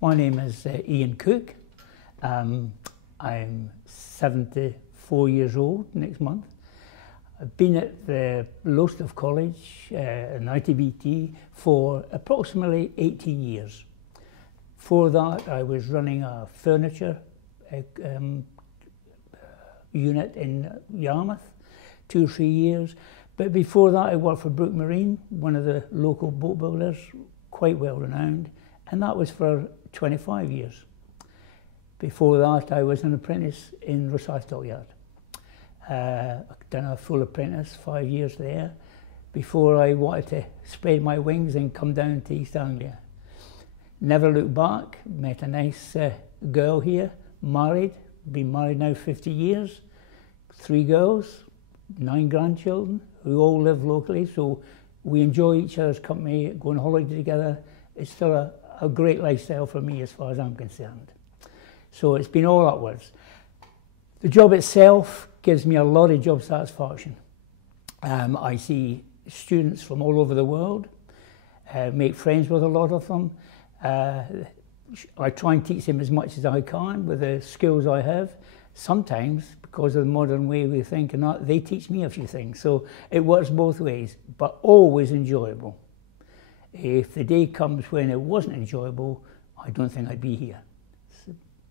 My name is Ian Cook. I'm 74 years old next month. I've been at the Lowestoft College in IBTC for approximately 18 years. For that, I was running a furniture unit in Yarmouth, 2 or 3 years. But before that, I worked for Brook Marine, one of the local boat builders, quite well renowned, and that was for 25 years. Before that, I was an apprentice in Rosyth Dockyard. I've done a full apprentice, 5 years there, before I wanted to spread my wings and come down to East Anglia. Never looked back, met a nice girl here, married, been married now 50 years, 3 girls, 9 grandchildren, who all live locally, so we enjoy each other's company, go on holiday together. It's still a great lifestyle for me as far as I'm concerned. So it's been all upwards. The job itself gives me a lot of job satisfaction. I see students from all over the world, make friends with a lot of them. I try and teach them as much as I can with the skills I have. Sometimes, because of the modern way we think and that, they teach me a few things. So it works both ways, but always enjoyable. If the day comes when it wasn't enjoyable, I don't think I'd be here.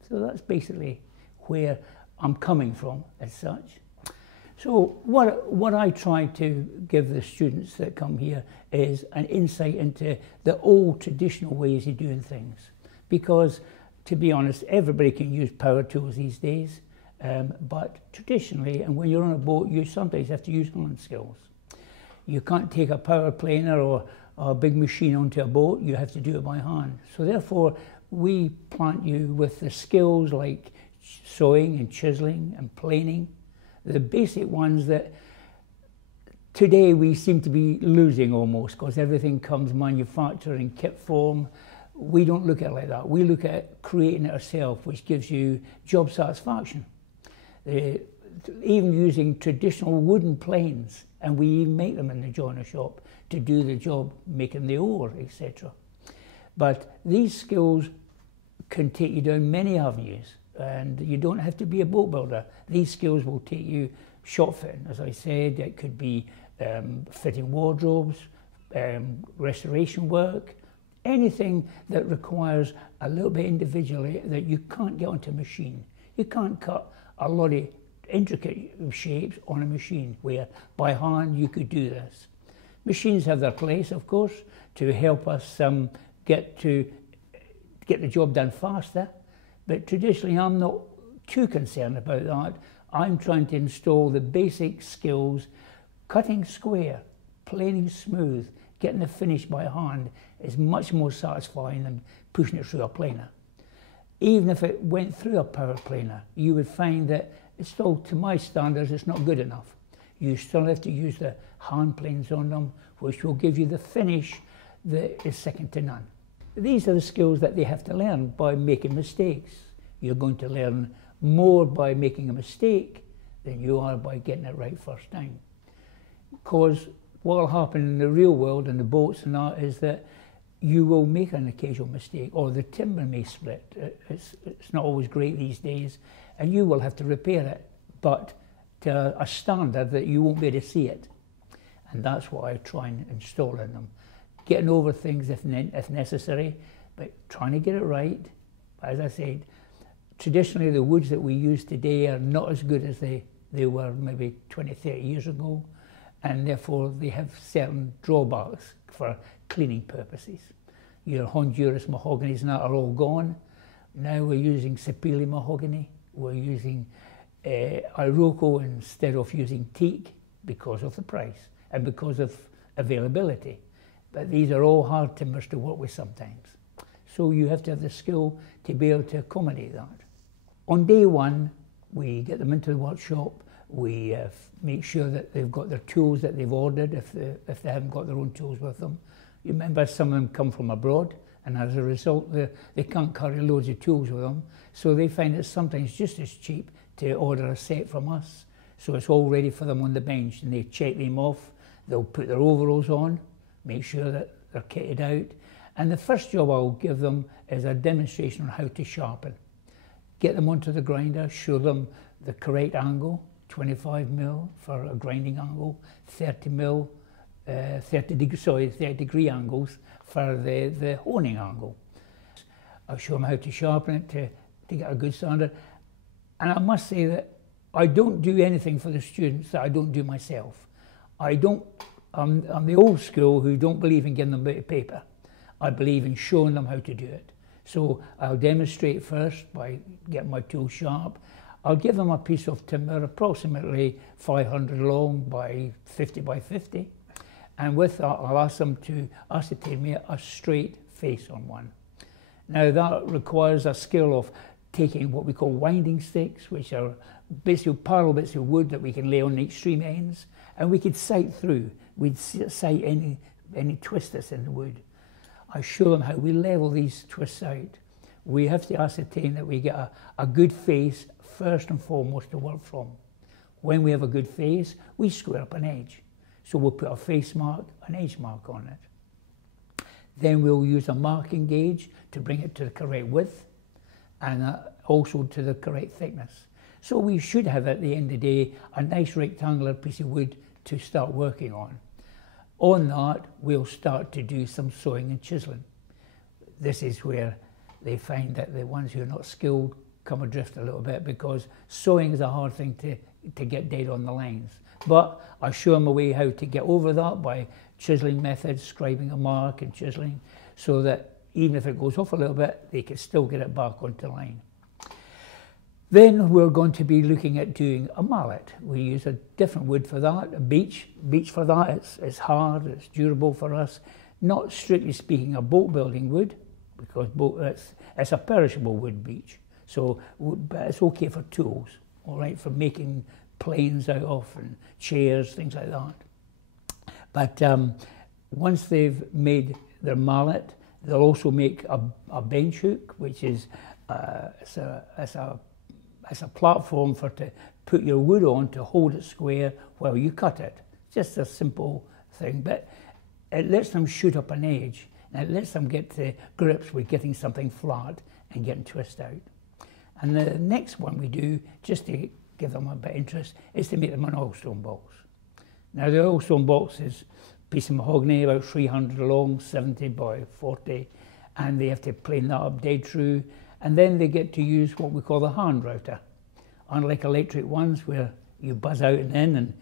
So that's basically where I'm coming from as such. So what I try to give the students that come here is an insight into the old traditional ways of doing things. Because, to be honest, everybody can use power tools these days. But traditionally, and when you're on a boat, you sometimes have to use hand skills. You can't take a power planer or a big machine onto a boat, you have to do it by hand. So therefore, we plant you with the skills like sewing and chiseling and planing, the basic ones that today we seem to be losing almost, because everything comes manufactured in kit form. We don't look at it like that. We look at creating it ourselves, which gives you job satisfaction. Even using traditional wooden planes, and we even make them in the joiner shop to do the job, making the oar, etc. But these skills can take you down many avenues, and you don't have to be a boat builder. These skills will take you shop fitting, as I said. It could be fitting wardrobes, restoration work, anything that requires a little bit individually that you can't get onto a machine. You can't cut a lot of intricate shapes on a machine, where by hand you could do this. Machines have their place, of course, to help us get the job done faster, but traditionally I'm not too concerned about that. I'm trying to install the basic skills. Cutting square, planing smooth, getting the finish by hand is much more satisfying than pushing it through a planer. Even if it went through a power planer, you would find that it's still, to my standards, it's not good enough. You still have to use the hand planes on them, which will give you the finish that is second to none. These are the skills that they have to learn by making mistakes. You're going to learn more by making a mistake than you are by getting it right first time. Because what will happen in the real world, in the boats and that, is that you will make an occasional mistake, or the timber may split. It's not always great these days, and you will have to repair it, but to a standard that you won't be able to see it. And that's what I try and install in them. Getting over things if necessary, but trying to get it right. As I said, traditionally the woods that we use today are not as good as they were maybe 20, 30 years ago, and therefore they have certain drawbacks for cleaning purposes. Your Honduras mahoganies and that are all gone. Now we're using sapele mahogany. We're using Iroko instead of using teak because of the price and because of availability. But these are all hard timbers to work with sometimes. So you have to have the skill to be able to accommodate that. On day one, we get them into the workshop. We make sure that they've got their tools that they've ordered if they haven't got their own tools with them. You remember some of them come from abroad, and as a result they can't carry loads of tools with them, so they find it sometimes just as cheap to order a set from us. So it's all ready for them on the bench, and they check them off. They'll put their overalls on, make sure that they're kitted out, And the first job I'll give them is a demonstration on how to sharpen. Get them onto the grinder, show them the correct angle, 25mm for a grinding angle, 30mm, 30 degree angles for the honing angle. I'll show them how to sharpen it to get a good standard. And I must say that I don't do anything for the students that I don't do myself. I'm the old school who don't believe in giving them a bit of paper. I believe in showing them how to do it. So I'll demonstrate first by getting my tool sharp. I'll give them a piece of timber approximately 500 long by 50 by 50. And with that, I'll ask them to ascertain me a straight face on one. Now that requires a skill of taking what we call winding sticks, which are basically parallel bits of wood that we can lay on the extreme ends, and we could sight through. We'd sight any twist that's in the wood. I show them how we level these twists out. We have to ascertain that we get a good face first and foremost to work from. When we have a good face, we square up an edge. So we'll put a face mark, an edge mark on it. Then we'll use a marking gauge to bring it to the correct width and also to the correct thickness. So we should have at the end of the day a nice rectangular piece of wood to start working on. On that, we'll start to do some sawing and chiseling. This is where they find that the ones who are not skilled come adrift a little bit, because sawing is a hard thing to get dead on the lines. But I show them a way how to get over that by chiseling methods, scribing a mark and chiseling, so that even if it goes off a little bit, they can still get it back onto line. Then we're going to be looking at doing a mallet. We use a different wood for that, a beech. Beech for that, it's hard, it's durable for us. Not strictly speaking a boat building wood, because it's a perishable wood, beech. So, but it's okay for tools, all right, for making planes out of and chairs, things like that. But once they've made their mallet, they'll also make a bench hook, which is it's a platform to put your wood on to hold it square while you cut it. Just a simple thing, but it lets them shoot up an edge, and it lets them get to grips with getting something flat and getting twist out. And the next one we do, just to give them a bit of interest, is to make them an oilstone box. Now the oilstone box is a piece of mahogany about 300 long, 70 by 40, and they have to plane that up dead true. And then they get to use what we call the hand router. Unlike electric ones where you buzz out and in and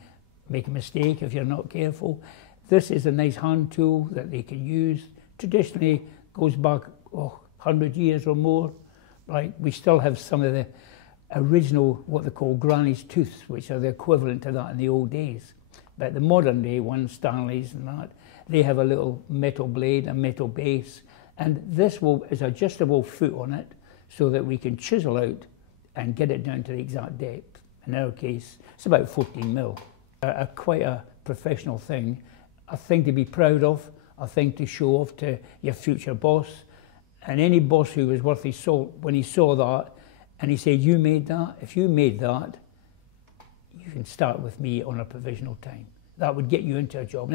make a mistake if you're not careful, this is a nice hand tool that they can use. Traditionally goes back 100 years or more. Right? We still have some of the original, what they call granny's tooths, which are the equivalent to that in the old days. But the modern day ones, Stanley's and that, they have a little metal blade, a metal base, and this is adjustable foot on it, so that we can chisel out and get it down to the exact depth. In our case, it's about 14mm. Quite a professional thing, a thing to be proud of, a thing to show off to your future boss. And any boss who was worth his salt, when he saw that, and he said, "You made that? If you made that, you can start with me on a provisional time." That would get you into a job.